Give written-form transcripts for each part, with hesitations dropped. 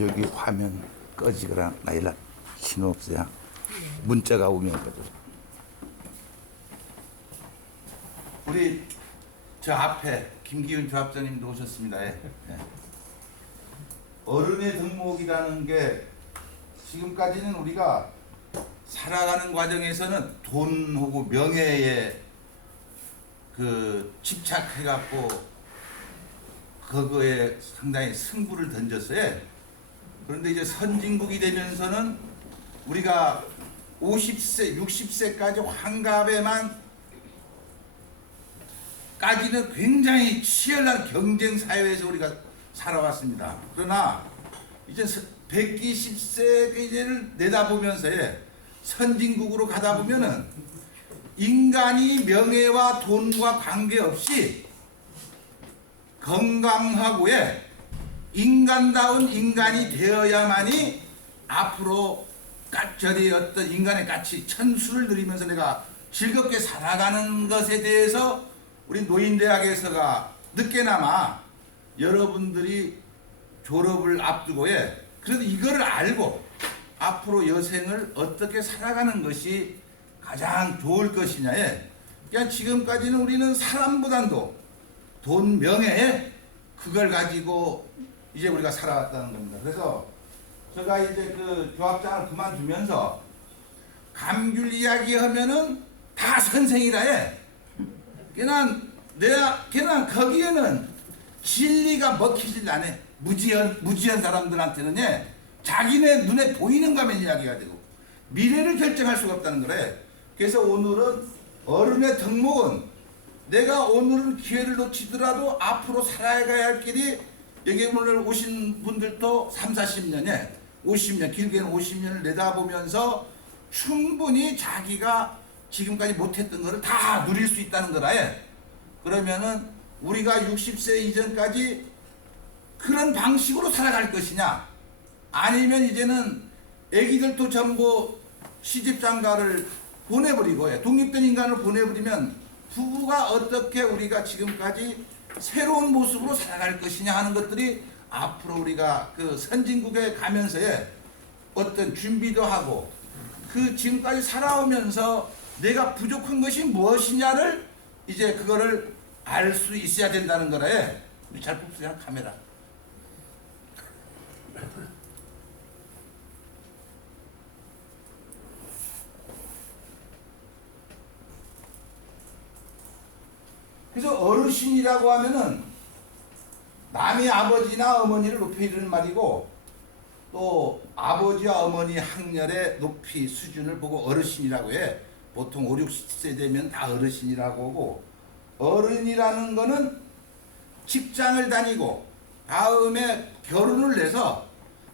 여기 화면 꺼지거나 나일락 신호 없어요. 문자가 오면 꺼져. 우리 저 앞에 김기훈 조합장님도 오셨습니다. 예. 어른의 덕목이라는 게 지금까지는 우리가 살아가는 과정에서는 돈하고 명예에 그 집착해갖고 그거에 상당히 승부를 던졌어요. 그런데 이제 선진국이 되면서는 우리가 50세, 60세까지 환갑에만 까지는 굉장히 치열한 경쟁 사회에서 우리가 살아왔습니다. 그러나 이제 120세를 내다보면서 선진국으로 가다 보면은 인간이 명예와 돈과 관계없이 건강하고 인간다운 인간이 되어야만이 앞으로 저리 어떤 인간의 가치 천수를 누리면서 내가 즐겁게 살아가는 것에 대해서 우리 노인대학에서가 늦게나마 여러분들이 졸업을 앞두고 그래도 이거를 알고 앞으로 여생을 어떻게 살아가는 것이 가장 좋을 것이냐에 그러니까 지금까지는 우리는 사람보다도 돈 명예에 그걸 가지고 이제 우리가 살아왔다는 겁니다. 그래서 제가 이제 그 조합장을 그만두면서 감귤 이야기 하면은 다 선생이라 걔는 거기에는 진리가 먹히질 않아. 무지한 사람들한테는 자기네 눈에 보이는 가면 이야기가 되고 미래를 결정할 수가 없다는 거래. 그래서 오늘은 어른의 덕목은 내가 오늘 기회를 놓치더라도 앞으로 살아가야 할 길이 여기 오늘 오신 분들도 3, 40년에 50년 길게는 50년을 내다보면서 충분히 자기가 지금까지 못했던 것을 다 누릴 수 있다는 거라. 그러면은 우리가 60세 이전까지 그런 방식으로 살아갈 것이냐 아니면 이제는 애기들도 전부 시집장가를 보내버리고 독립된 인간을 보내버리면 부부가 어떻게 우리가 지금까지 새로운 모습으로 살아갈 것이냐 하는 것들이 앞으로 우리가 그 선진국에 가면서의 어떤 준비도 하고 그 지금까지 살아오면서 내가 부족한 것이 무엇이냐를 이제 그거를 알 수 있어야 된다는 거라. 우리 잘 뽑으세요 카메라. 그래서 어르신이라고 하면은 남의 아버지나 어머니를 높여 이르는 말이고 또 아버지와 어머니 학렬의 높이 수준을 보고 어르신이라고 해. 보통 5, 60세 되면 다 어르신이라고 하고 어른이라는 거는 직장을 다니고 다음에 결혼을 해서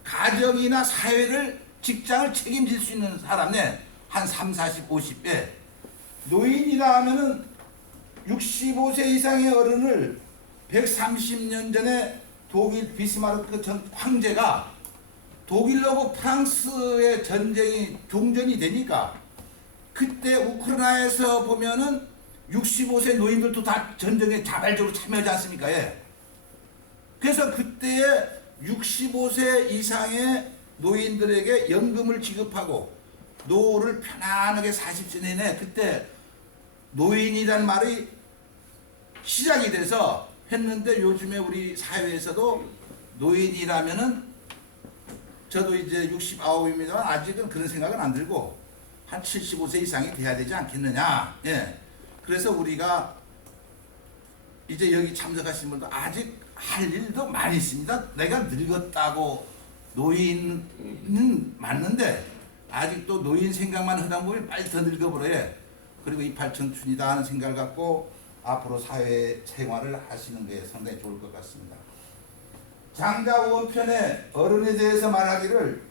가정이나 사회를 직장을 책임질 수 있는 사람네 한 3, 40, 50에 노인이라 하면은 65세 이상의 어른을 130년 전에 독일 비스마르크 전 황제가 독일하고 프랑스의 전쟁이 종전이 되니까 그때 우크라이나에서 보면은 65세 노인들도 다 전쟁에 자발적으로 참여하지 않습니까? 그래서 그때에 65세 이상의 노인들에게 연금을 지급하고 노후를 편안하게 40세 내내 그때 노인이란 말이 시작이 돼서 했는데 요즘에 우리 사회에서도 노인이라면은 저도 이제 69입니다만 아직은 그런 생각은 안 들고 한 75세 이상이 돼야 되지 않겠느냐. 그래서 우리가 이제 여기 참석하신 분도 아직 할 일도 많이 있습니다. 내가 늙었다고 노인은 맞는데 아직도 노인 생각만 하다 보면 빨리 더 늙어버려요. 그리고 이팔청춘이다 하는 생각을 갖고 앞으로 사회 생활을 하시는 게 상당히 좋을 것 같습니다. 장자우원편에 어른에 대해서 말하기를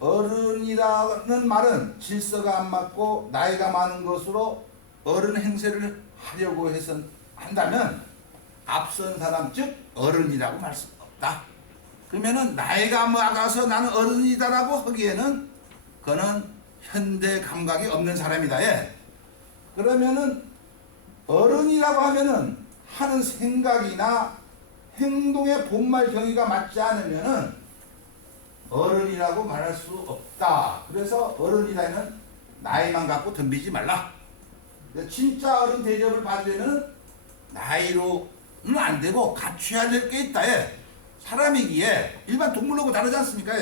어른이라는 말은 질서가 안 맞고 나이가 많은 것으로 어른 행세를 하려고 해서 한다면 앞선 사람 즉 어른이라고 말 수 없다. 그러면은 나이가 많아서 나는 어른이다라고 하기에는 그는 현대 감각이 없는 사람이다. 그러면은 어른이라고 하면은 하는 생각이나 행동의 본말 경위가 맞지 않으면은 어른이라고 말할 수 없다. 그래서 어른이라는 나이만 갖고 덤비지 말라. 진짜 어른 대접을 받으려면 나이로는 안 되고 갖춰야 될 게 있다. 사람이기에 일반 동물하고 다르지 않습니까?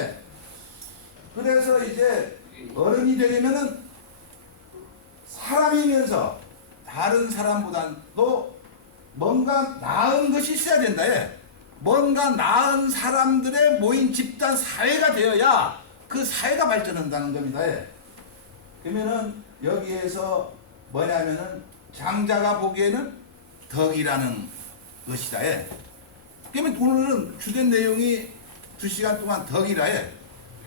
그래서 이제 어른이 되려면은 사람이면서 다른 사람보다도 뭔가 나은 것이 있어야 된다. 뭔가 나은 사람들의 모인 집단 사회가 되어야 그 사회가 발전한다는 겁니다. 그러면은 여기에서 뭐냐면은 장자가 보기에는 덕이라는 것이다. 그러면 오늘은 주된 내용이 2시간 동안 덕이라.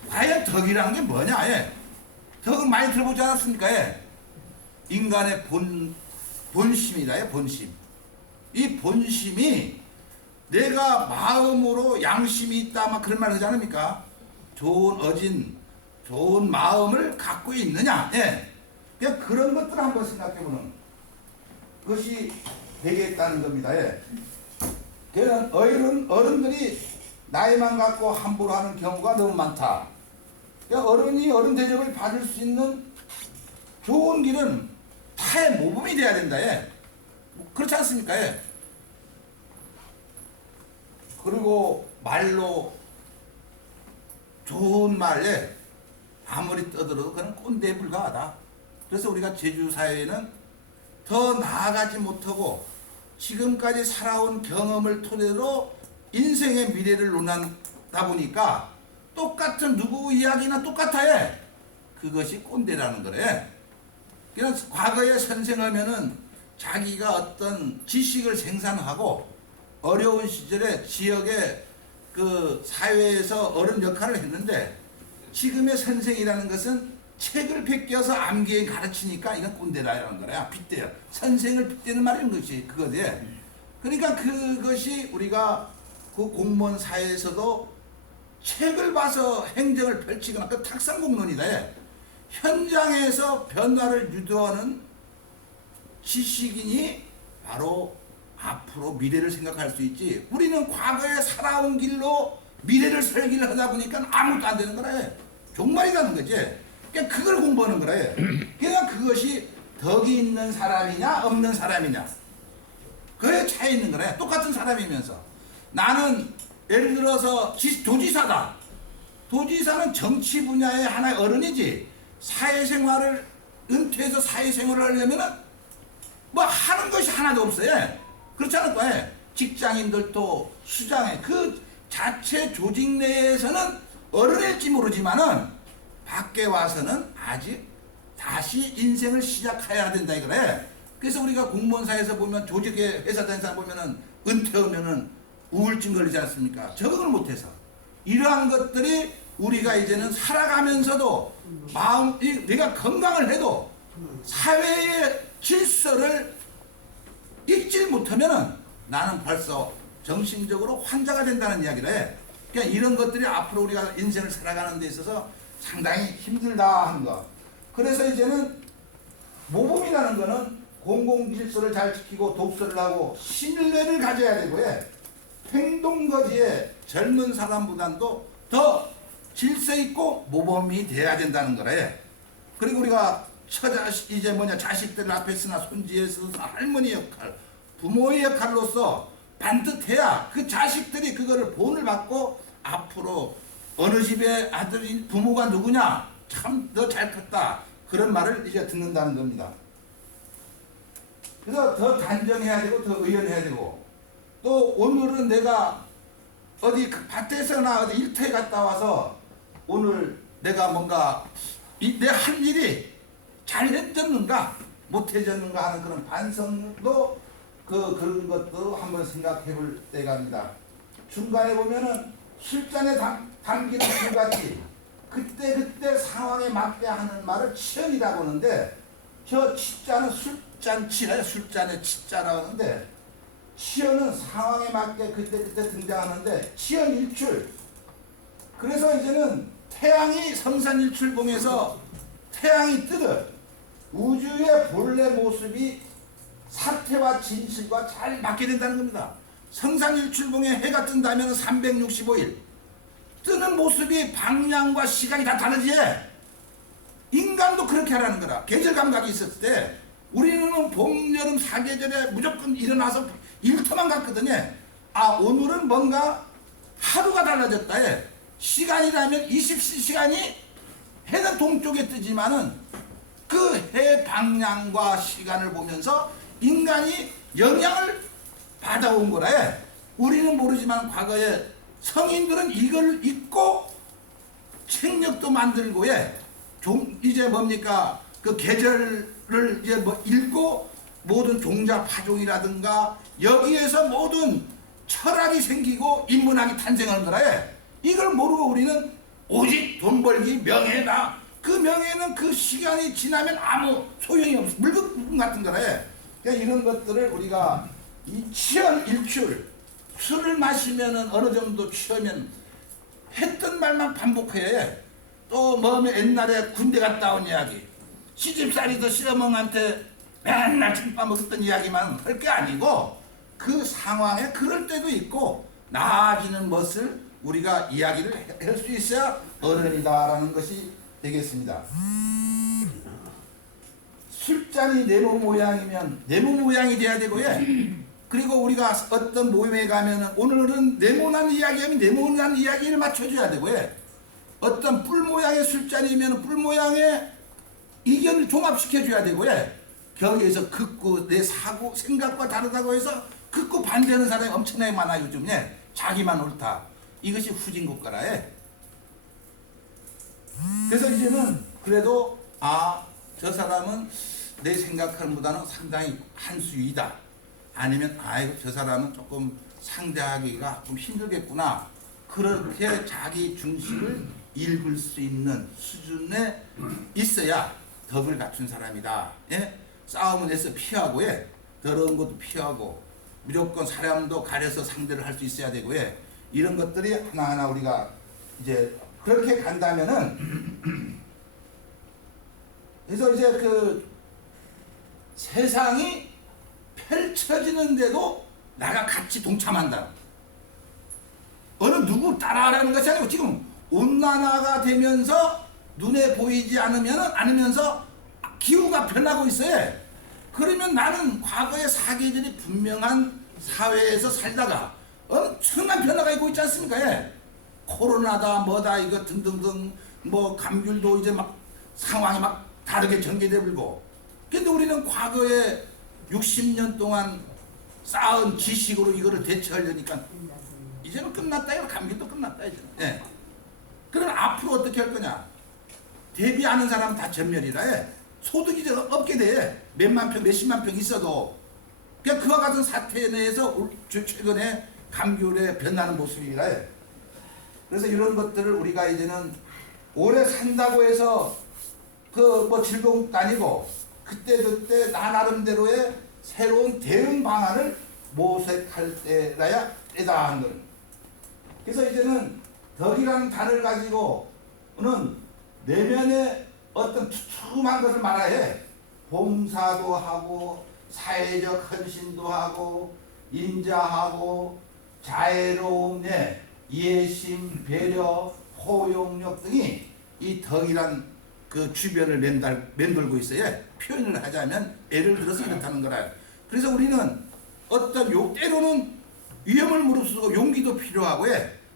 과연 덕이라는 게 뭐냐? 덕은 많이 들어보지 않았습니까? 인간의 본심이다. 본심. 이 본심이 내가 마음으로 양심이 있다 막 그런 말 하지 않습니까? 좋은 마음을 갖고 있느냐? 그냥 그런 것들을 한번 생각해보는 것이 되겠다는 겁니다. 그냥 어른들이 나이만 갖고 함부로 하는 경우가 너무 많다. 그러니까 어른이 어른 대접을 받을 수 있는 좋은 길은 타의 모범이 돼야 된다. 그렇지 않습니까? 그리고 말로 좋은 말에 아무리 떠들어도 그는 꼰대에 불과하다. 그래서 우리가 제주 사회에는 더 나아가지 못하고 지금까지 살아온 경험을 토대로 인생의 미래를 논하다 보니까 똑같은 누구 이야기나 똑같아. 그것이 꼰대라는 거래. 그냥 과거에 선생하면은 자기가 어떤 지식을 생산하고 어려운 시절에 지역의 그 사회에서 어른 역할을 했는데 지금의 선생이라는 것은 책을 베껴서 암기에 가르치니까 이건 꼰대라는 거야. 빗대요. 선생을 빗대는 말인 것이 그거지. 그러니까 그것이 우리가 그 공무원 사회에서도 책을 봐서 행정을 펼치거나 그 탁상공론이다. 현장에서 변화를 유도하는 지식인이 바로 앞으로 미래를 생각할 수 있지. 우리는 과거에 살아온 길로 미래를 설계를 하다 보니까 아무것도 안 되는 거라. 종말이라는 거지. 그러니까 그걸 공부하는 거라. 그러니까 그것이 덕이 있는 사람이냐 없는 사람이냐 그에 차이 있는 거라. 똑같은 사람이면서 나는 예를 들어서 도지사다. 도지사는 정치 분야의 하나의 어른이지. 사회생활을 은퇴해서 사회생활을 하려면은 뭐 하는 것이 하나도 없어요. 그렇지 않을까? 직장인들도 수장에 그 자체 조직 내에서는 어른일지 모르지만은 밖에 와서는 아직 다시 인생을 시작해야 된다 이거래. 그래서 우리가 공무원사에서 보면 조직에 회사 다니는 사람 보면은 은퇴하면은 우울증 걸리지 않습니까? 적응을 못해서 이러한 것들이 우리가 이제는 살아가면서도 내가 건강을 해도 사회의 질서를 읽지 못하면은 나는 벌써 정신적으로 환자가 된다는 이야기를 해. 그러니까 이런 것들이 앞으로 우리가 인생을 살아가는 데 있어서 상당히 힘들다 하는 거. 그래서 이제는 모범이라는 거는 공공질서를 잘 지키고 독서를 하고 신뢰를 가져야 되고요. 행동거지에 젊은 사람보다도 더 질서 있고 모범이 돼야 된다는 거래. 그리고 우리가 이제 자식들 앞에서나 손지에서 할머니 역할, 부모의 역할로서 반듯해야 그 자식들이 그거를 본을 받고 앞으로 어느 집의 아들인 부모가 누구냐 참 너 잘 컸다 그런 말을 이제 듣는다는 겁니다. 그래서 더 단정해야 되고 더 의연해야 되고 또 오늘은 내가 어디 그 밭에서나 어디 일터에 갔다 와서 오늘 내가 뭔가 내 할 일이 잘해졌는가 못해졌는가 하는 그런 반성도 그런 것도 한번 생각해 볼 때가 합니다. 중간에 보면은 술잔에 담기는 술같이 그때 상황에 맞게 하는 말을 치연이라고 하는데 저 치자는 술잔치라 술잔에 치자라고 하는데 치연은 상황에 맞게 그때 등장하는데 치연일출. 그래서 이제는 태양이 성산일출봉에서 태양이 뜨듯 우주의 본래 모습이 사태와 진실과 잘 맞게 된다는 겁니다. 성산일출봉에 해가 뜬다면 365일 뜨는 모습이 방향과 시간이 다 다르지. 인간도 그렇게 하라는 거라. 계절 감각이 있었을 때 우리는 봄, 여름, 사계절에 무조건 일어나서 일터만 갔거든요. 아, 오늘은 뭔가 하루가 달라졌다. 시간이라면 24시간이 해는 동쪽에 뜨지만은 그 해 방향과 시간을 보면서 인간이 영향을 받아온 거라. 우리는 모르지만 과거에 성인들은 이걸 읽고 책력도 만들고 이제 뭡니까 그 계절을 이제 뭐 읽고 모든 종자 파종이라든가 여기에서 모든 철학이 생기고 인문학이 탄생하는 거라. 이걸 모르고 우리는 오직 돈 벌기 명예다. 그 명예는 그 시간이 지나면 아무 소용이 없어. 물건 같은 거라. 그러니까 이런 것들을 우리가 이 취한 일출 술을 마시면은 어느 정도 취하면 했던 말만 반복해야 해. 또 뭐 옛날에 군대 갔다 온 이야기, 시집살이도 시어멍한테 맨날 김밥 먹었던 이야기만 할 게 아니고 그 상황에 그럴 때도 있고 나아지는 것을 우리가 이야기를 할 수 있어야 어른이다라는 것이 되겠습니다. 술잔이 네모 모양이면 네모 모양이 돼야 되고요. 그리고 우리가 어떤 모임에 가면은 오늘은 네모난 이야기하면 네모난 이야기를 맞춰줘야 되고요. 어떤 뿔 모양의 술잔이면 뿔 모양의 의견을 종합시켜줘야 되고요. 거기에서 극구 내 사고 생각과 다르다고 해서 극구 반대하는 사람이 엄청나게 많아요. 요즘에 자기만 옳다. 이것이 후진국가라에. 그래서 이제는 그래도 저 사람은 내 생각하는 보다는 상당히 한수위다. 아니면 아이고 저 사람은 조금 상대하기가 좀 힘들겠구나. 그렇게 자기 중심을 읽을 수 있는 수준에 있어야 덕을 갖춘 사람이다. 싸움은 애써 피하고 더러운 것도 피하고 무조건 사람도 가려서 상대를 할 수 있어야 되고 이런 것들이 하나하나 우리가 이제 그렇게 간다면은 그래서 이제 그 세상이 펼쳐지는데도 나가 같이 동참한다. 어느 누구 따라하라는 것이 아니고 지금 온난화가 되면서 눈에 보이지 않으면서 기후가 변하고 있어요. 그러면 나는 과거의 사계절이 분명한 사회에서 살다가 엄청난 변화가 있고 있지 않습니까? 코로나다 뭐다 이거 등등등 뭐 감귤도 이제 막 상황이 막 다르게 전개되고. 근데 우리는 과거에 60년 동안 쌓은 지식으로 이거를 대처하려니까 이제는 끝났다. 이거 감기도 끝났다 이제는. 그럼 앞으로 어떻게 할 거냐? 대비하는 사람은 다 전멸이라 소득이 이제 없게 돼. 몇만 평, 몇십만 평 있어도. 그러니까 그와 같은 사태 내에서 최근에 감귤에 변하는 모습이라 그래서 이런 것들을 우리가 이제는 오래 산다고 해서 그 뭐 즐거운 것도 아니고 그때 나 나름대로의 새로운 대응 방안을 모색할 때라야 때다 하는 거예요. 그래서 이제는 덕이라는 단어를 가지고는 내면의 어떤 투툼한 것을 말해야 해. 봉사도 하고 사회적 헌신도 하고 인자하고 자애로움, 예심, 배려, 포용력 등이 이 덕이란 그 주변을 맴돌고 있어요. 표현을 하자면 예를 들어서 이렇다는 거라요. 그래서 우리는 어떤 때로는 위험을 무릅쓰고 용기도 필요하고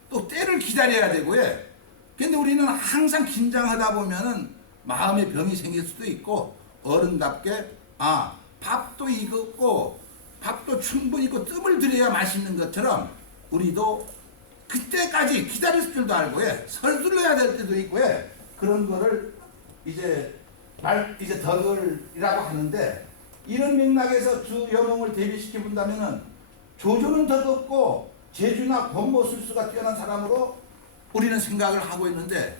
또 때를 기다려야 되고 근데 우리는 항상 긴장하다 보면은 마음의 병이 생길 수도 있고 어른답게 밥도 익었고 밥도 충분히 있고 뜸을 들여야 맛있는 것처럼 우리도 그때까지 기다릴 줄도 알고 서둘러야 될 때도 있고 그런 거를 이제 덕을이라고 하는데 이런 맥락에서 두 영웅을 대비시켜 본다면은 조조는 덕없고 제주나 권모술수가 뛰어난 사람으로 우리는 생각을 하고 있는데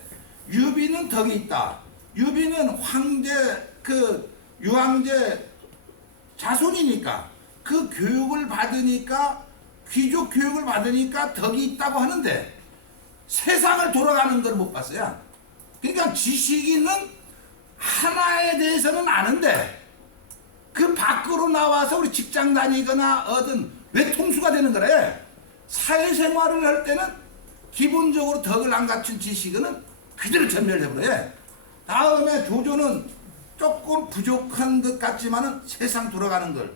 유비는 덕이 있다. 유비는 황제 유황제 자손이니까 그 교육을 받으니까 귀족 교육을 받으니까 덕이 있다고 하는데 세상을 돌아가는 걸 못 봤어요. 그러니까 지식인은 하나에 대해서는 아는데 그 밖으로 나와서 우리 직장 다니거나 얻은 외통수가 되는 거래. 사회생활을 할 때는 기본적으로 덕을 안 갖춘 지식은 그대로 전멸해버려요. 다음에 조조는 조금 부족한 것 같지만은 세상 돌아가는 걸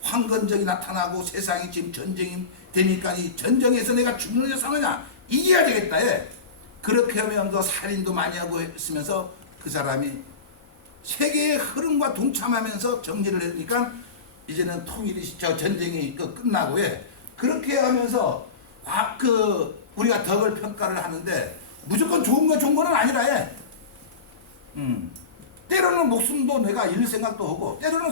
황건적이 나타나고 세상이 지금 전쟁이 되니까 이 전쟁에서 내가 죽느냐 사느냐 이겨야 되겠다. 예. 그렇게 하면서 살인도 많이 하고 있으면서 그 사람이 세계의 흐름과 동참하면서 정리를 하니까 이제는 통일이 전쟁이 끝나고 예. 그렇게 하면서 우리가 덕을 평가를 하는데 무조건 좋은 거는 아니라 예. 때로는 목숨도 내가 잃을 생각도 하고 때로는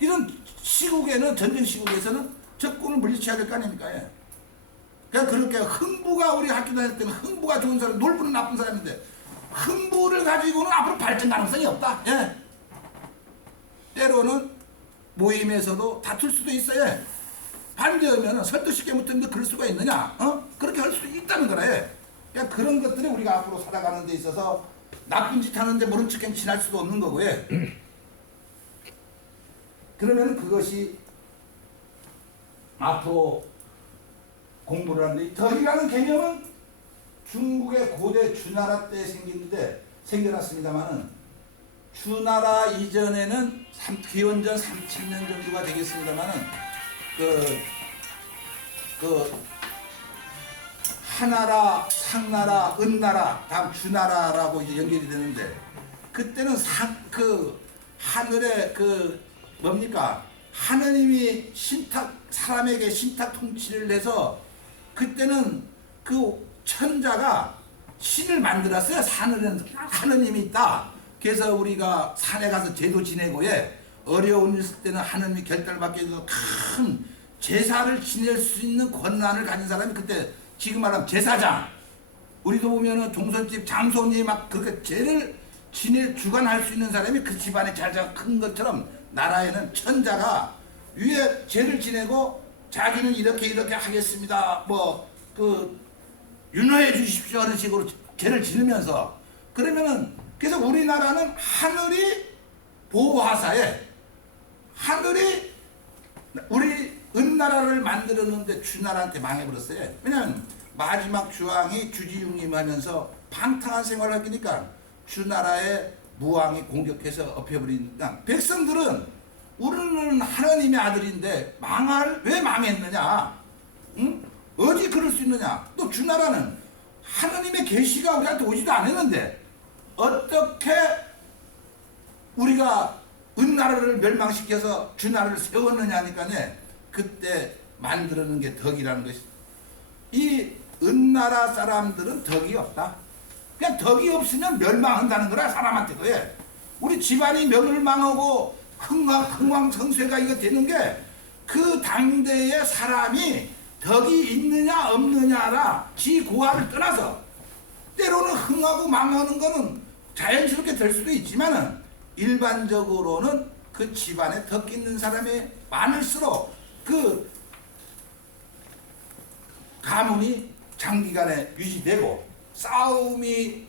이런 시국에는 전쟁 시국에서는 적군을 물리쳐야 될 거 아닙니까? 예. 그러니까 그렇게 흥부가 우리 학교 다닐 때는 흥부가 좋은 사람, 놀부는 나쁜 사람인데 흥부를 가지고는 앞으로 발전 가능성이 없다. 예. 때로는 모임에서도 다툴 수도 있어요. 반대하면 설득시켜 못했는데 그럴 수가 있느냐? 그렇게 할 수도 있다는 거라. 예. 그러니까 그런 것들이 우리가 앞으로 살아가는 데 있어서 나쁜 짓 하는데 모른 척 지날 수도 없는 거고요. 그러면 그것이 앞으로 공부를 하는데 덕이라는 개념은 중국의 고대 주나라 때 생겨났습니다만은 주나라 이전에는 기원전 3,000년 정도가 되겠습니다만은 하나라, 상나라, 은나라, 다음 주나라라고 이제 연결이 되는데 그때는 하늘의 뭡니까? 하느님이 사람에게 신탁 통치를 해서 그때는 그 천자가 신을 만들었어요. 산에는 하느님이 있다. 그래서 우리가 산에 가서 제도 지내고 어려운 일 있을 때는 하느님이 결단받게 해서 큰 제사를 지낼 수 있는 권한을 가진 사람이 그때 지금 말하면 제사장. 우리도 보면은 종선집 장손이 막 그렇게 죄를 주관할 수 있는 사람이 그 집안에 자리가 큰 것처럼 나라에는 천자가 위에 죄를 지내고 자기는 이렇게 하겠습니다. 윤호해 주십시오 하는 식으로 죄를 지르면서 그러면은 그래서 우리나라는 하늘이 보호하사에 하늘이 우리 은나라를 만들었는데 주나라한테 망해버렸어요. 왜냐하면 마지막 주왕이 주지웅님 하면서 방탕한 생활을 하니까 주나라의 무왕이 공격해서 엎혀버리니까 백성들은 우리는 하나님의 아들인데 왜 망했느냐? 응? 어디 그럴 수 있느냐? 또 주나라는 하나님의 계시가 우리한테 오지도 않았는데 어떻게 우리가 은나라를 멸망시켜서 주나라를 세웠느냐 하니까 그때 만들어낸 게 덕이라는 것이 이 은나라 사람들은 덕이 없다. 그냥 덕이 없으면 멸망한다는 거라 사람한테도 우리 집안이 멸망하고 흥왕성쇠가 이거 되는 게 그 당대의 사람이 덕이 있느냐 없느냐라 지 고하를 떠나서 때로는 흥하고 망하는 거는 자연스럽게 될 수도 있지만은 일반적으로는 그 집안에 덕 있는 사람이 많을수록 그 가문이 장기간에 유지되고 싸움이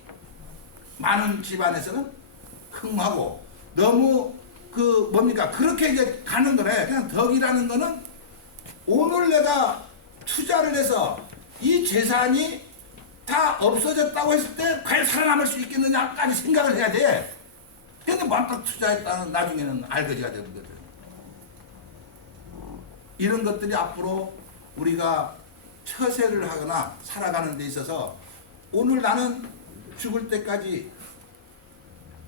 많은 집안에서는 흥하고 너무 그렇게 이제 가는 거래. 그냥 덕이라는 거는 오늘 내가 투자를 해서 이 재산이 다 없어졌다고 했을 때 과연 살아남을 수 있겠느냐까지 생각을 해야 돼. 근데 만딱 투자했다는 나중에는 알거지가 되거든. 이런 것들이 앞으로 우리가 처세를 하거나 살아가는 데 있어서 오늘 나는 죽을 때까지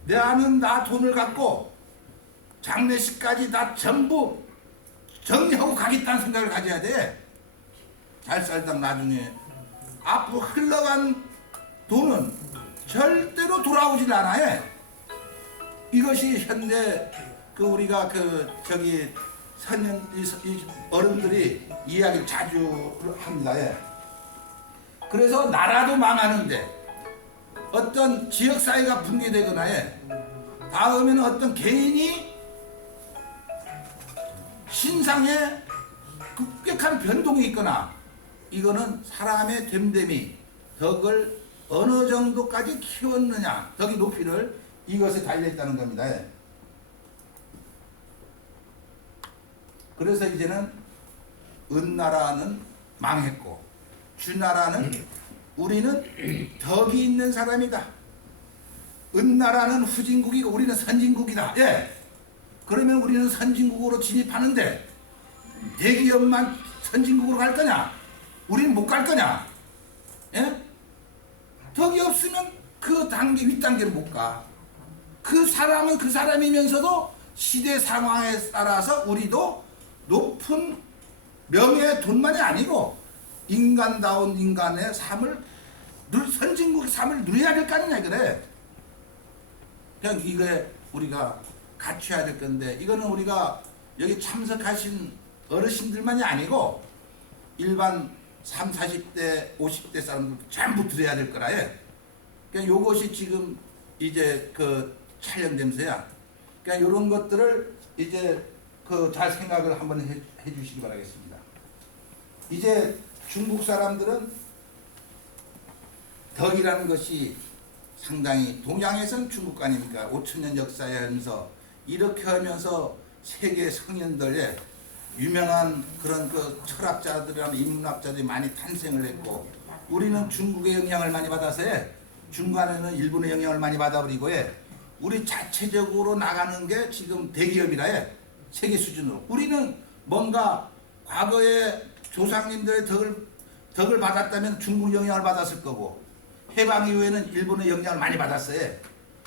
나는 나 돈을 갖고 장례식까지 나 전부 정리하고 가겠다는 생각을 가져야 돼. 잘 살다 나중에 앞으로 흘러간 돈은 절대로 돌아오질 않아요. 이것이 현대 우리가 어른들이 이야기를 자주 합니다. 그래서 나라도 망하는데 어떤 지역사회가 붕괴되거나 다음에는 어떤 개인이 신상에 급격한 변동이 있거나 이거는 사람의 됨됨이 덕을 어느 정도까지 키웠느냐 덕이 높이를 이것에 달려있다는 겁니다. 그래서 이제는 은나라는 망했고 주나라는 우리는 덕이 있는 사람이다. 은나라는 후진국이고 우리는 선진국이다. 예. 그러면 우리는 선진국으로 진입하는데 대기업만 선진국으로 갈 거냐? 우리는 못 갈 거냐? 예? 덕이 없으면 그 단계 윗단계로 못 가. 그 사람은 그 사람이면서도 시대 상황에 따라서 우리도 높은 명예 돈만이 아니고 인간다운 인간의 삶을 선진국의 삶을 누려야 될 거 아니냐 그래. 그냥 이게 우리가 갖춰야 될 건데 이거는 우리가 여기 참석하신 어르신들만이 아니고 일반 30, 40대, 50대 사람들 전부 들어야 될 거라 해. 그러니까 요것이 지금 이제 그 촬영되면서야. 그러니까 이런 것들을 이제 그 잘 생각을 한번 해 주시기 바라겠습니다. 이제 중국 사람들은 덕이라는 것이 상당히 동양에서는 중국 아닙니까? 5천년 역사에 하면서 이렇게 하면서 세계 성인들의 유명한 그런 그 철학자들이나 인문학자들이 많이 탄생을 했고 우리는 중국의 영향을 많이 받아서 중간에는 일본의 영향을 많이 받아버리고 우리 자체적으로 나가는 게 지금 대기업이라 세계 수준으로 우리는 뭔가 과거에 조상님들의 덕을 받았다면 중국 영향을 받았을 거고 해방 이후에는 일본의 영향을 많이 받았어요.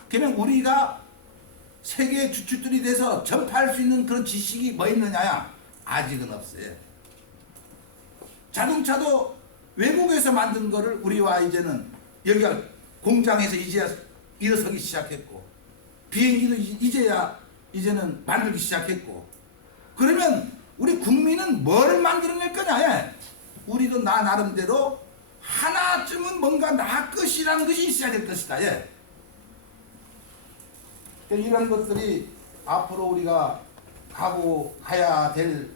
그러면 우리가 세계의 주축들이 돼서 전파할 수 있는 그런 지식이 뭐 있느냐? 아직은 없어요. 자동차도 외국에서 만든 거를 우리와 이제는 여기가 공장에서 이제야 일어서기 시작했고 비행기도 이제야 이제는 만들기 시작했고 그러면 우리 국민은 뭘 만들어낼 거냐? 우리도 나 나름대로 하나쯤은 뭔가 나 것이라는 것이 있어야 될 것이다. 이런 것들이 앞으로 우리가 가야 될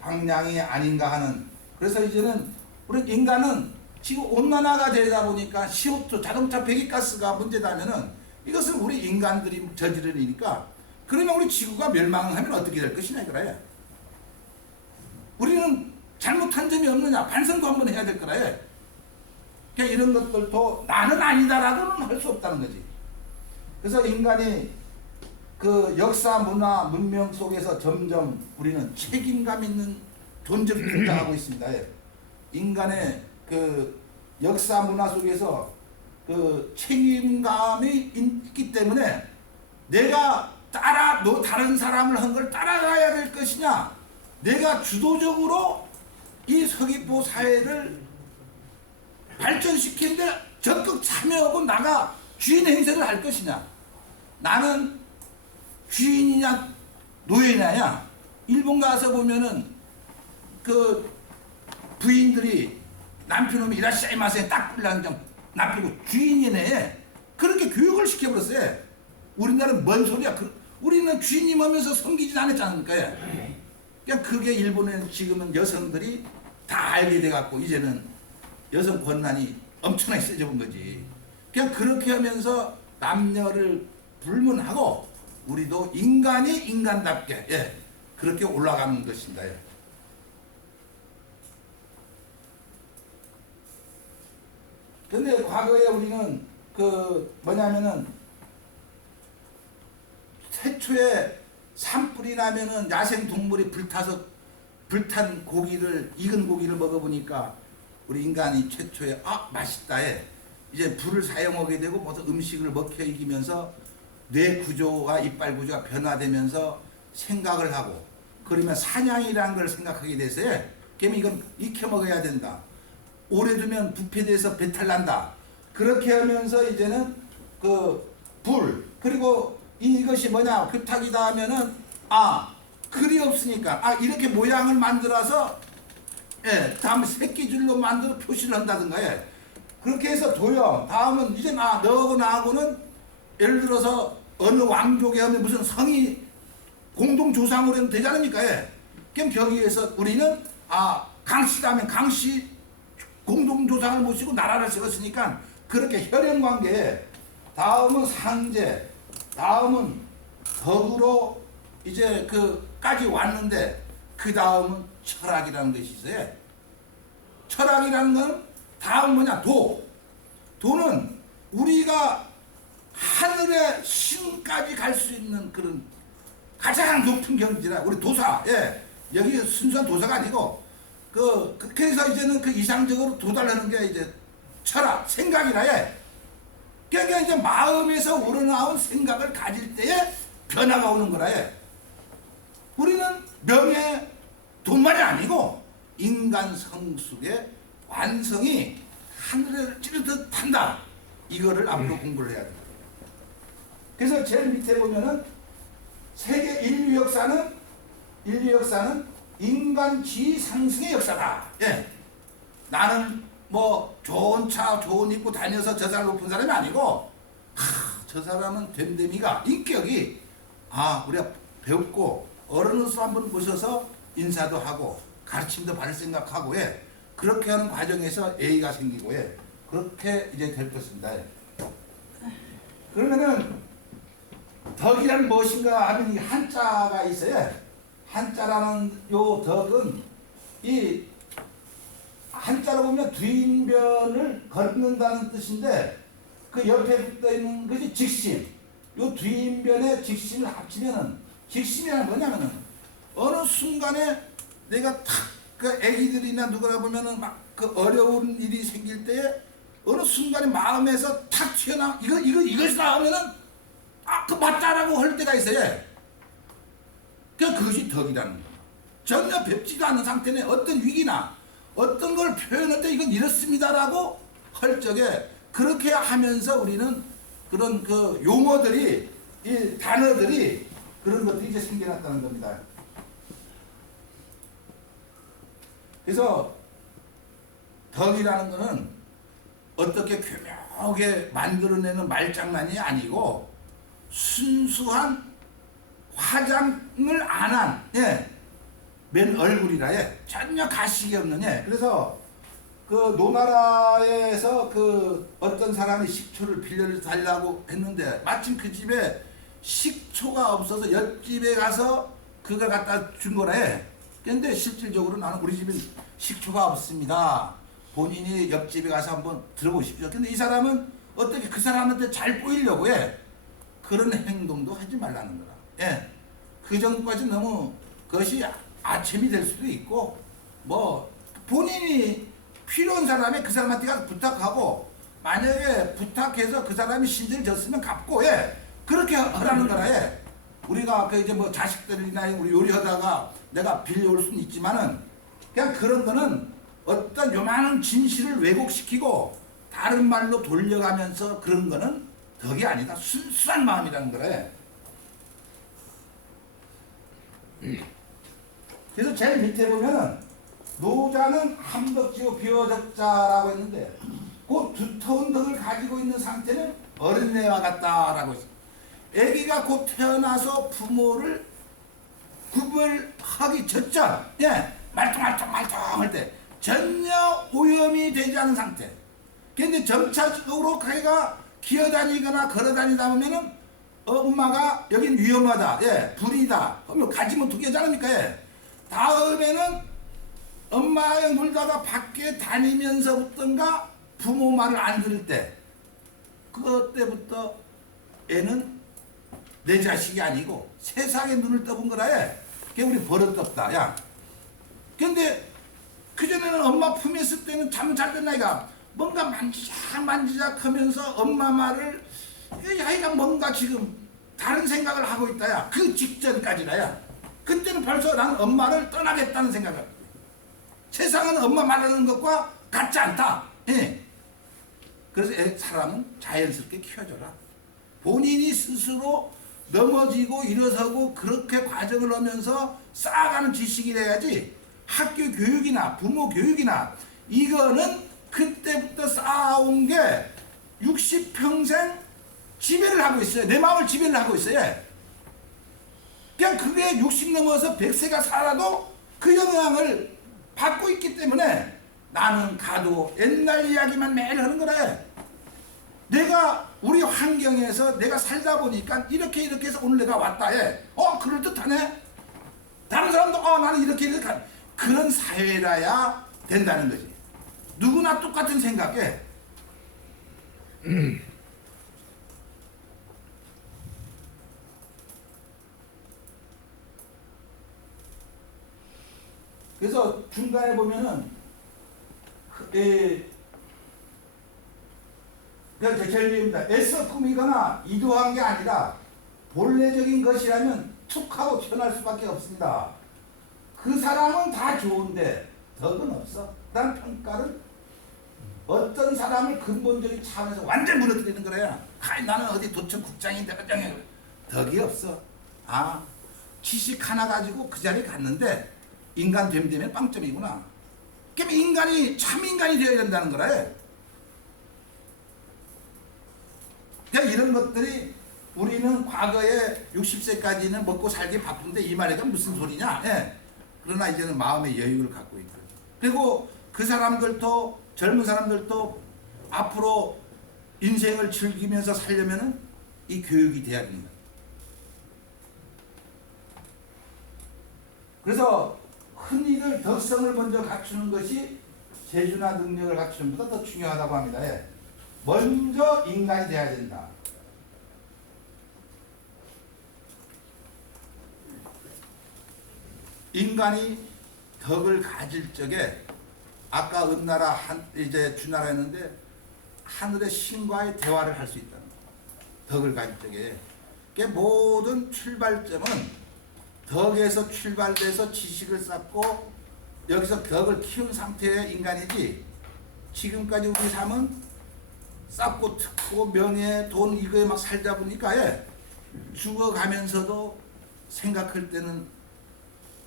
방향이 아닌가 하는. 그래서 이제는 우리 인간은 지금 온난화가 되다 보니까 CO2 자동차 배기가스가 문제다면은 이것은 우리 인간들이 저지른 일이니까 그러면 우리 지구가 멸망하면 어떻게 될 것이냐 그래. 우리는 잘못한 점이 없느냐 반성도 한번 해야 될 거라. 그러니까 이런 것들도 나는 아니다라고는 할 수 없다는 거지. 그래서 인간이 그 역사, 문화, 문명 속에서 점점 우리는 책임감 있는 존재로 등장하고 있습니다. 인간의 그 역사, 문화 속에서 그 책임감이 있기 때문에 내가 다른 사람을 한 걸 따라가야 될 것이냐, 내가 주도적으로 이 서귀포 사회를 발전시키는데 적극 참여하고 나가 주인 행세를 할 것이냐. 나는 주인이냐 노예냐야. 일본 가서 보면은 그 부인들이 남편 오면 이라시아이마세 딱 불러서 남편이고 주인이네. 그렇게 교육을 시켜버렸어요. 우리나라는 뭔 소리야. 우리는 주인님 하면서 섬기진 않았지 않습니까? 그냥 그게 일본은 지금은 여성들이 다 알게 돼갖고 이제는 여성 권한이 엄청나게 세져본 거지. 그냥 그렇게 하면서 남녀를 불문하고 우리도 인간이 인간답게 그렇게 올라가는 것입니다. 근데 과거에 우리는 그 뭐냐면은 태초에 산불이 나면은 야생 동물이 불탄 고기를 익은 고기를 먹어보니까 우리 인간이 최초에 맛있다 이제 불을 사용하게 되고 모든 음식을 먹혀 이기면서 뇌 구조와 이빨 구조가 변화되면서 생각을 하고 그러면 사냥이라는 걸 생각하게 돼서요. 그러면 이건 익혀 먹어야 된다. 오래 두면 부패돼서 배탈 난다. 그렇게 하면서 이제는 그 불 그리고 이것이 뭐냐 교탁이다 하면은 글이 없으니까 이렇게 모양을 만들어서 다음 새끼줄로 만들어 표시를 한다든가 그렇게 해서 도형 다음은 이제 너하고 나하고는 예를 들어서 어느 왕족에 하면 무슨 성이 공동조상으로 하면 되지 않습니까? 그럼 거기에서 우리는 강씨다 하면 강씨 공동조상을 모시고 나라를 세웠으니까 그렇게 혈연관계에 다음은 상제 다음은 덕으로 이제 그까지 왔는데 그 다음은 철학이라는 것이 있어요. 철학이라는 건 다음 뭐냐? 도는 우리가 하늘의 신까지 갈 수 있는 그런 가장 높은 경지라. 우리 도사, 예, 여기 순수한 도사가 아니고 그래서 이제는 그 이상적으로 도달하는 게 이제 철학, 생각이라. 예. 그러니까 이제 마음에서 우러나온 생각을 가질 때에 변화가 오는 거라. 예. 우리는 명예, 돈만이 아니고 인간 성숙의 완성이 하늘을 찌르듯 탄다. 이거를 앞으로 공부를 해야 된다. 그래서 제일 밑에 보면은 세계 인류 역사는 인간 지위 상승의 역사다. 예. 나는 뭐 좋은 차, 좋은 입고 다녀서 저 사람 높은 사람이 아니고, 저 사람은 됨됨이가 인격이, 우리가 배웠고 어른으로서 한번 모셔서 인사도 하고 가르침도 받을 생각하고, 예. 그렇게 하는 과정에서 A가 생기고, 예. 그렇게 이제 될 것입니다. 예. 그러면은 덕이란 무엇인가 하면 이 한자가 있어요. 한자라는 요 덕은 이 한자로 보면 뒤인변을 걷는다는 뜻인데, 그 옆에 붙어 있는 것이 직심. 요 뒤인변에 직심을 합치면은, 직심이란 뭐냐면은 어느 순간에 내가 그 애기들이나 누구나 보면은 막 그 어려운 일이 생길 때에 어느 순간에 마음에서 탁 튀어나와 이것이다 하면은 그 맞다라고 할 때가 있어요. 그것이 덕이라는 거예요. 전혀 뵙지도 않은 상태에 어떤 위기나 어떤 걸 표현할 때 이건 이렇습니다라고 할 적에 그렇게 하면서 우리는 그런 그 용어들이, 이 단어들이, 그런 것들이 이제 생겨났다는 겁니다. 그래서 덕이라는 거는 어떻게 교묘하게 만들어내는 말장난이 아니고 순수한 화장을 안 한, 예, 맨 얼굴이라. 예, 전혀 가식이 없는. 예. 그래서 그 노나라에서 그 어떤 사람이 식초를 빌려 달라고 했는데 마침 그 집에 식초가 없어서 옆집에 가서 그걸 갖다 준 거라. 해. 근데 실질적으로 나는 우리 집에 식초가 없습니다. 본인이 옆집에 가서 한번 들어보십시오. 근데 이 사람은 어떻게 그 사람한테 잘 보이려고 해. 그런 행동도 하지 말라는 거라. 예. 그 정도까지 너무 그것이 아첨이 될 수도 있고, 뭐 본인이 필요한 사람이 그 사람한테 가서 부탁하고, 만약에 부탁해서 그 사람이 신세를 졌으면 갚고, 예. 그렇게 하라는 거라. 예. 우리가 그 이제 뭐 자식들이나 우리 요리하다가 내가 빌려올 수는 있지만은, 그냥 그런 거는 어떤 요만한 진실을 왜곡시키고 다른 말로 돌려가면서 그런 거는 덕이 아니다. 순수한 마음이라는 거래. 그래서 제일 밑에 보면은 노자는 함덕지고 비어적자라고 했는데, 그 두터운 덕을 가지고 있는 상태는 어린애와 같다라고 했어요. 아기가 곧 태어나서 부모를 구별하기 전전, 예, 말똥할 때 전혀 오염이 되지 않은 상태. 근데 점차적으로 걔가 기어다니거나 걸어다니다 보면은 엄마가 여긴 위험하다, 예, 불이다 그러면 가지면 두 개지 않습니까? 예. 다음에는 엄마랑 놀다가 밖에 다니면서부터인가 부모 말을 안 들을 때, 그때부터 애는 내 자식이 아니고 세상에 눈을 떠본 거라. 해. 그게 우리 버릇없다. 야. 근데 그전에는 엄마 품에 있을 때는 잠 잘 든 아이가 뭔가 만지작 하면서 엄마 말을, 아이가 뭔가 지금 다른 생각을 하고 있다. 야. 그 직전까지라. 야. 그때는 벌써 나는 엄마를 떠나겠다는 생각을. 세상은 엄마 말하는 것과 같지 않다. 예. 그래서 사람은 자연스럽게 키워줘라. 본인이 스스로 넘어지고 일어서고 그렇게 과정을 하면서 쌓아가는 지식이 돼야지, 학교 교육이나 부모 교육이나 이거는 그때부터 쌓아온 게 60평생 지배를 하고 있어요. 내 마음을 지배를 하고 있어요. 그냥 그게 60 넘어서 100세가 살아도 그 영향을 받고 있기 때문에 나는 가도 옛날 이야기만 매일 하는 거래. 내가 우리 환경에서 내가 살다 보니까 이렇게 해서 오늘 내가 왔다 해. 그럴듯하네. 다른 사람도 나는 이렇게 그런 사회라야 된다는 거지. 누구나 똑같은 생각에 그래서 중간에 보면은 제일입니다. 애써 꾸미거나 이도한 게 아니라 본래적인 것이라면 툭하고 튀어나올 수밖에 없습니다. 그 사람은 다 좋은데 덕은 없어. 난 평가를 어떤 사람을 근본적인 차원에서 완전 무너뜨리는 거래요. 나는 어디 도청 국장인데 어쩌냐. 덕이 없어. 아, 지식 하나 가지고 그 자리에 갔는데 인간 됨됨의 빵점이구나. 그러면 인간이 참 인간이 되어야 된다는 거래. 그러니까 이런 것들이 우리는 과거에 60세까지는 먹고 살기 바쁜데 이 말이가 무슨 소리냐. 예. 그러나 이제는 마음의 여유를 갖고 있고, 그리고 그 사람들도 젊은 사람들도 앞으로 인생을 즐기면서 살려면은 이 교육이 돼야 됩니다. 그래서 흔히들 덕성을 먼저 갖추는 것이 재주나 능력을 갖추는 것보다 더 중요하다고 합니다. 예. 먼저 인간이 돼야 된다. 인간이 덕을 가질 적에 아까 은나라 이제 주나라 했는데 하늘의 신과의 대화를 할 수 있다는 거예요. 덕을 가질 적에. 그러니까 모든 출발점은 덕에서 출발돼서 지식을 쌓고 여기서 덕을 키운 상태의 인간이지, 지금까지 우리 삶은 쌓고 특고 명예 돈 이거에 막 살다 보니까 죽어가면서도 생각할 때는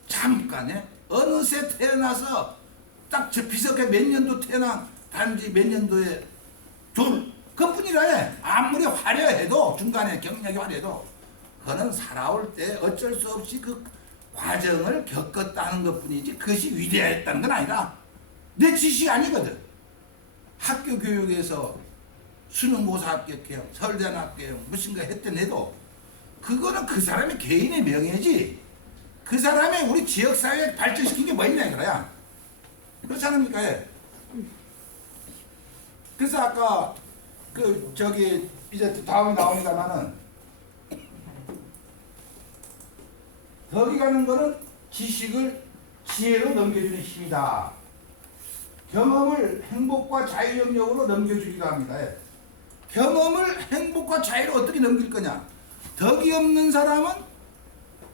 잠깐에 어느새 태어나서 딱 저 비석에 몇 년도 태어난 단지 몇 년도에 그뿐이라 아무리 화려해도 중간에 경력이 화려해도 그거는 살아올 때 어쩔 수 없이 그 과정을 겪었다는 것뿐이지 그것이 위대했다는 건 아니다. 내 지식이 아니거든. 학교 교육에서 수능고사 합격해요, 서울대학 합격해요, 무슨 거 했던 해도 그거는 그 사람의 개인의 명예지, 그 사람의 우리 지역사회에 발전시킨 게 뭐 있냐 이거야. 그렇지 않습니까? 그래서 아까 이제 다음에 나옵니다만은 덕이 가는 거는 지식을 지혜로 넘겨주는 힘이다. 경험을 행복과 자유 영역으로 넘겨주기도 합니다. 경험을 행복과 자유로 어떻게 넘길 거냐? 덕이 없는 사람은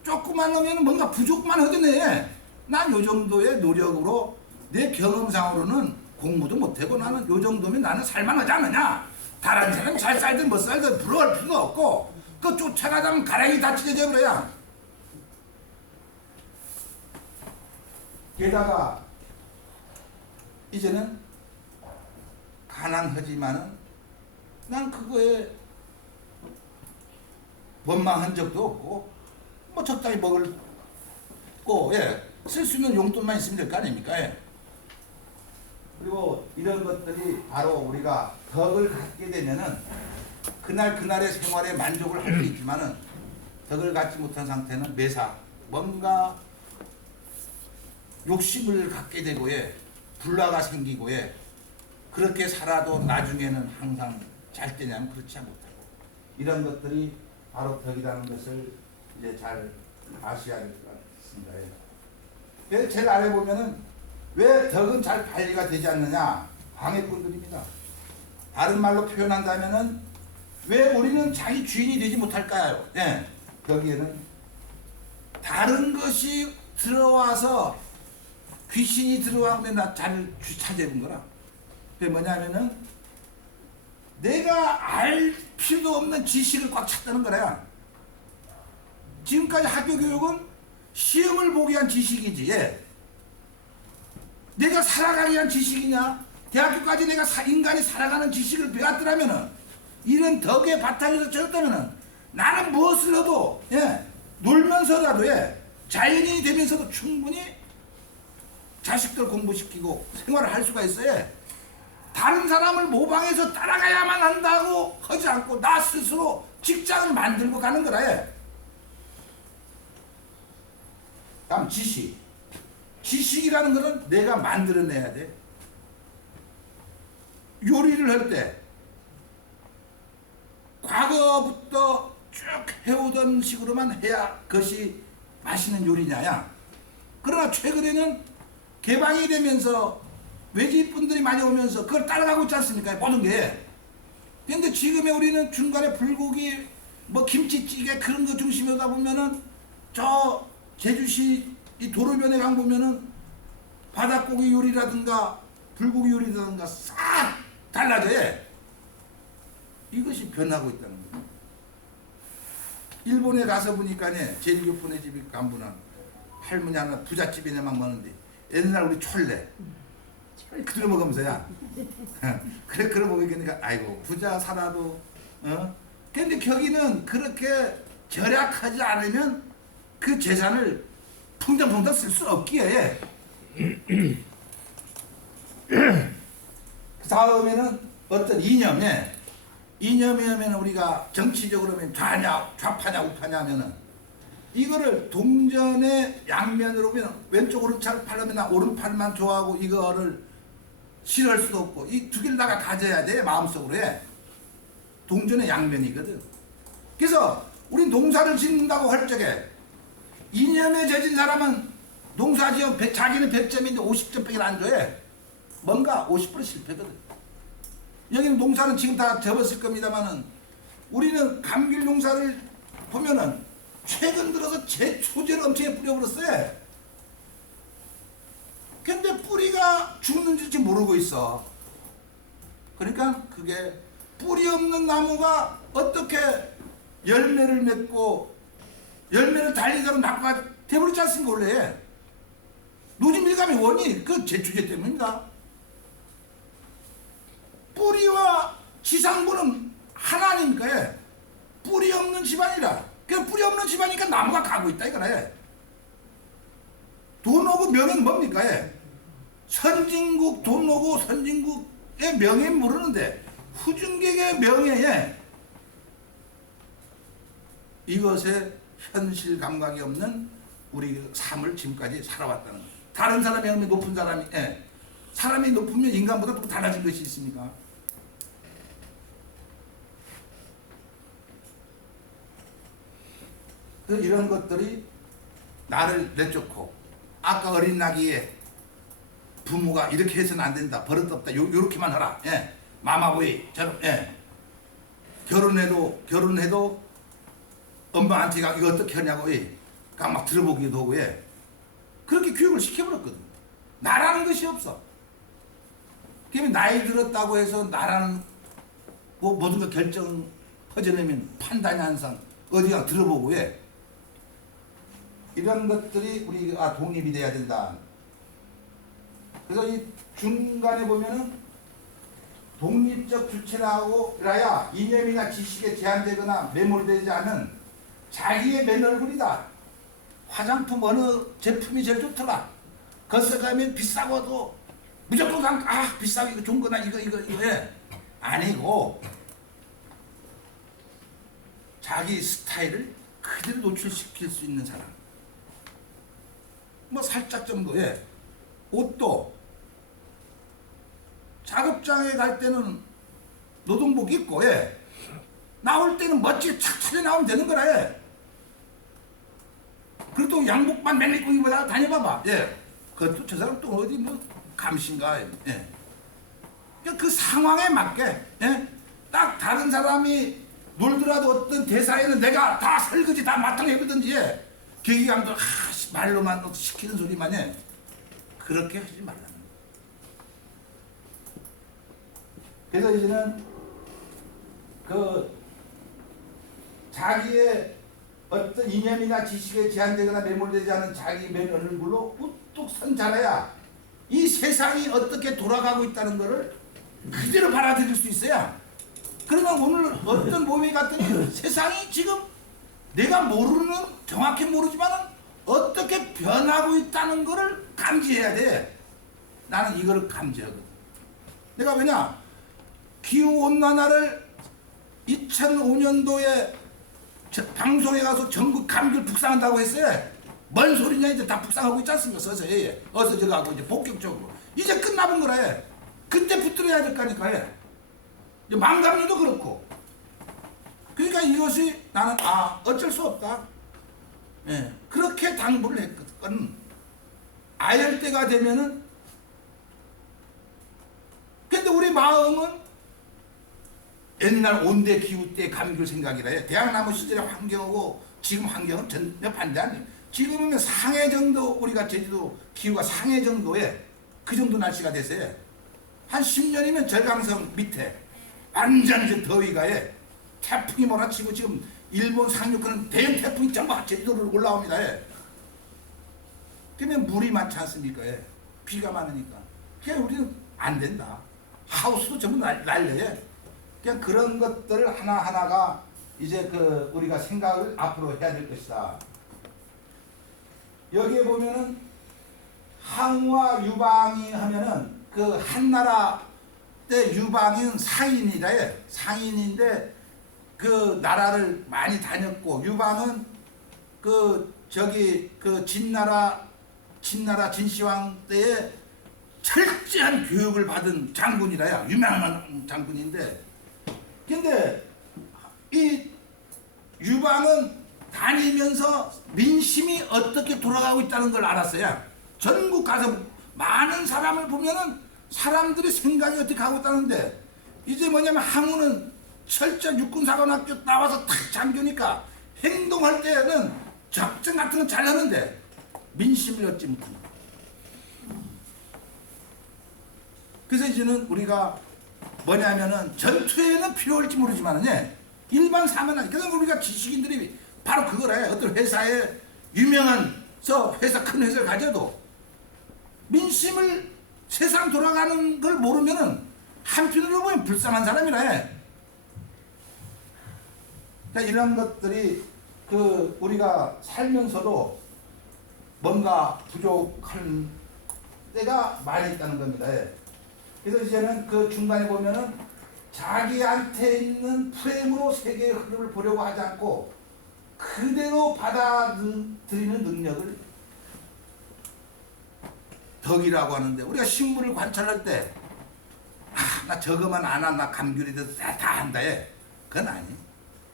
조금만 하면 뭔가 부족만 하더네. 난 요 정도의 노력으로 내 경험상으로는 공부도 못하고 나는 요 정도면 나는 살만하지 않느냐? 다른 사람이 잘 살든 못 살든 부러워할 필요가 없고 그 쫓아가자면 가랑이 다 찢어져 버려야. 게다가 이제는 가난하지만은 난 그거에 원망한 적도 없고 뭐 적당히 먹을 거 쓸 수 있는 용돈만 있으면 될 거 아닙니까? 그리고 이런 것들이 바로 우리가 덕을 갖게 되면은 그날의 생활에 만족을 할 수 있지만은 덕을 갖지 못한 상태는 매사 뭔가 욕심을 갖게 되고 불화가 생기고 그렇게 살아도 나중에는 항상 잘 되냐면 그렇지 못하고, 이런 것들이 바로 덕이라는 것을 이제 잘 아셔야 될 것 같습니다. 제일 아래 보면은 왜 덕은 잘 관리가 되지 않느냐? 방해꾼들입니다. 다른 말로 표현한다면은 왜 우리는 자기 주인이 되지 못할까요? 거기에는 다른 것이 들어와서 귀신이 들어와면 나 자리를 차지해본 거라. 그게 뭐냐면은 내가 알 필요도 없는 지식을 꽉 찼다는 거야. 지금까지 학교 교육은 시험을 보기 위한 지식이지. 내가 살아가기 위한 지식이냐? 대학교까지 내가 인간이 살아가는 지식을 배웠더라면은 이런 덕의 바탕에서 졌다면은 나는 무엇을 해도 놀면서라도 자연인이 되면서도 충분히 자식들 공부시키고 생활을 할 수가 있어요. 다른 사람을 모방해서 따라가야만 한다고 하지 않고 나 스스로 직장을 만들고 가는 거라. 다음 지식이라는 것은 내가 만들어내야 돼. 요리를 할 때 과거부터 쭉 해오던 식으로만 해야 그것이 맛있는 요리냐야. 그러나 최근에는 개방이 되면서 외지분들이 많이 오면서 그걸 따라가고 있지 않습니까? 모든 게. 근데 지금의 우리는 중간에 불고기, 뭐 김치찌개 그런 거 중심에 오다 보면은 저 제주시 이 도로변에 가 보면은 바닷고기 요리라든가 불고기 요리라든가 싹 달라져요. 이것이 변하고 있다는 거예요. 일본에 가서 보니까 제일 교포네 집이 간부는 할머니 하나 부잣집이네만 먹는데 옛날 우리 촐레 그대로 먹으면서야 그래 그러 보니까 아이고 부자 살아도 근데 거기는 그렇게 절약하지 않으면 그 재산을 풍덩풍덩 쓸 수 없기에 그 다음에는 어떤 이념에 하면 우리가 정치적으로 하면 좌파냐 우파냐 하면은 이거를 동전의 양면으로 보면 왼쪽 오른팔 팔려면 오른팔만 좋아하고 이거를 싫어할 수도 없고 이 두 개를 다가 가져야 돼 마음속으로 해. 동전의 양면이거든. 그래서 우린 농사를 짓는다고 할 적에 이념에 젖은 사람은 농사지어 자기는 100점인데 50점밖에 안 줘해. 뭔가 50% 실패거든. 여기는 농사는 지금 다 접었을 겁니다만은 우리는 감귤 농사를 보면은 최근 들어서 제초제를 엄청 뿌려버렸어요. 근데 뿌리가 죽는지 모르고 있어. 그러니까 그게 뿌리 없는 나무가 어떻게 열매를 맺고 열매를 달리도록 나무가 돼버리지 않습니까 원래. 노진 밀감의 원인이 그 제초제 때문입니다. 뿌리와 지상부는 하나 아닙니까? 뿌리 없는 집안이라. 그 뿌리 없는 집안이니까 나무가 가고 있다 이거네. 돈 오고 명예는 뭡니까? 선진국 돈 오고 선진국의 명예는 모르는데 후진국의 명예에 이것에 현실 감각이 없는 우리 삶을 지금까지 살아왔다는 거예요. 다른 사람이 하면 높은 사람이 사람이 높으면 인간보다 또 달라진 것이 있습니까? 이런 것들이 나를 내쫓고 아까 어린 나기에 부모가 이렇게 해서는 안 된다 버릇없다 요렇게만 하라 마마보이처럼 결혼해도 엄마한테 이거 어떻게 하냐고 막 들어보기도 하고 그렇게 교육을 시켜버렸거든. 나라는 것이 없어. 그러면 나이 들었다고 해서 나라는 뭐 모든 거 결정 퍼져내면 판단이 항상 어디가 들어보고 이런 것들이 우리가 독립이 돼야 된다. 그래서 이 중간에 보면은 독립적 주체라야 이념이나 지식에 제한되거나 매몰되지 않은 자기의 맨 얼굴이다. 화장품 어느 제품이 제일 좋더라. 거기서 가면 비싸고도 무조건 비싸고 이거 좋은 거나 이거 아니고 자기 스타일을 그대로 노출시킬 수 있는 사람. 뭐 살짝 정도 옷도 작업장에 갈 때는 노동복 입고 나올 때는 멋지게 착 차려 나오면 되는 거라 그리고 또 양복만 맨날 입고 입어다 다녀봐봐 그것도 저 사람 또 어디 뭐 감신가 그 상황에 맞게 딱 다른 사람이 놀더라도 어떤 대사에는 내가 다 설거지 다 마땅히 해보든지 계기감도 말로만 시키는 소리만 그렇게 하지 말라는 거예요. 그래서 이제는 그 자기의 어떤 이념이나 지식에 제한되거나 매몰되지 않은 자기 맨 얼굴로 우뚝 선 자라야 이 세상이 어떻게 돌아가고 있다는 것을 그대로 받아들일 수 있어야. 그러면 오늘 어떤 몸이 갔더니 세상이 지금 내가 모르는 정확히 모르지만 어떻게 변하고 있다는 것을 감지해야 돼. 나는 이거를 감지하거든. 내가 왜냐 기후온난화를 2005년도에 방송에 가서 전국 감귤 북상한다고 했어요. 뭔 소리냐 이제 다 북상하고 있지 않습니까? 어서 저거 하고 이제 본격적으로 이제 끝나본 거래. 그때 붙들어야 될 거니까요. 망감류도 그렇고. 그러니까 이것이 나는 어쩔 수 없다. 예, 그렇게 당부를 했거든. 아열대가 되면은, 근데 우리 마음은 옛날 온대 기후 때 감귤 생각이라 해. 대학나무 시절의 환경하고 지금 환경은 전혀 반대 아니에요. 지금은 상해 정도, 우리가 제주도 기후가 상해 정도에 그 정도 날씨가 됐어요. 한 10년이면 절강성 밑에 완전 그 더위가 태풍이 몰아치고 지금 일본 상륙하는 대형 태풍이 전부 제주도로 올라옵니다. 그러면 물이 많지 않습니까? 비가 많으니까. 그냥 우리는 안 된다. 하우스도 전부 날려요. 그냥 그런 것들 하나하나가 이제 우리가 생각을 앞으로 해야 될 것이다. 여기에 보면은 항우와 유방이 하면은 그 한나라 때 유방인 상인이다. 상인인데 그 나라를 많이 다녔고, 유방은 진나라 진시황 때에 철저한 교육을 받은 장군이라야. 유명한 장군인데, 근데 이 유방은 다니면서 민심이 어떻게 돌아가고 있다는 걸 알았어요. 전국 가서 많은 사람을 보면은 사람들의 생각이 어떻게 가고 있다는데, 이제 뭐냐면 항우는 철저 육군사관학교 나와서 탁 장교니까 행동할 때는 작전 같은 건 잘하는데 민심을 얻지 못합니다. 그래서 이제는 우리가 뭐냐면은 전투에는 필요할지 모르지만은 일반 사면하지. 그래서 우리가 지식인들이 바로 그거래. 어떤 회사에 유명한 회사 큰 회사를 가져도 민심을 세상 돌아가는 걸 모르면은 한편으로 보면 불쌍한 사람이라. 그러니까 이런 것들이 우리가 살면서도 뭔가 부족한 때가 많이 있다는 겁니다. 그래서 이제는 그 중간에 보면은 자기한테 있는 프레임으로 세계의 흐름을 보려고 하지 않고 그대로 받아들이는 능력을 덕이라고 하는데, 우리가 식물을 관찰할 때 나 저거만 안 한다, 감귤이든 다 한다. 그건 아니.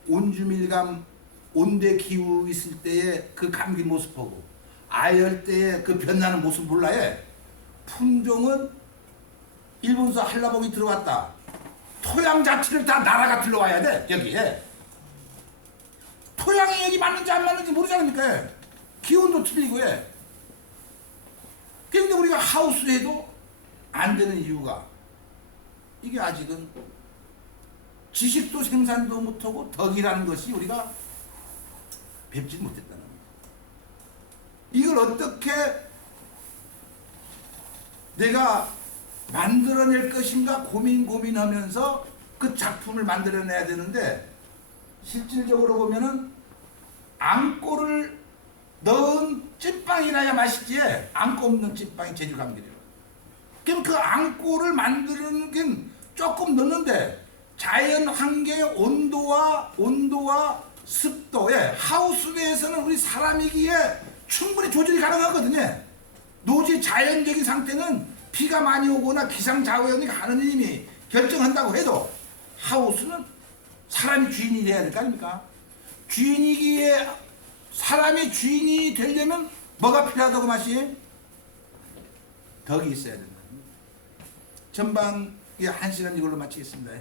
온주밀감, 온대 기후 있을 때의 그 감귤 모습 보고 아열 때의 그 변하는 모습 몰라요. 품종은 일본서 한라봉이 들어왔다. 토양 자체를 다 나라가 들러와야 돼. 여기에 토양이 여기 맞는지 안 맞는지 모르지 않습니까? 기온도 틀리고 그런데 우리가 하우스 해도 안 되는 이유가, 이게 아직은 지식도 생산도 못하고 덕이라는 것이 우리가 뵙지 못했다는 겁니다. 이걸 어떻게 내가 만들어낼 것인가 고민하면서 그 작품을 만들어내야 되는데, 실질적으로 보면은 앙꼬를 넣은 찐빵이라야 맛있지. 앙꼬 없는 찐빵이 제주 감귤이에요. 그럼 그 앙꼬를 만드는 게 조금 넣는데 자연 환경의 온도와 습도에 하우스 내에서는 우리 사람이기에 충분히 조절이 가능하거든요. 노지 자연적인 상태는 비가 많이 오거나 기상자원이 하느님이 결정한다고 해도 하우스는 사람이 주인이 돼야 될 거 아닙니까? 주인이기에 사람이 주인이 되려면 뭐가 필요하다고 맛이? 덕이 있어야 된다. 전반 1시간 이걸로 마치겠습니다.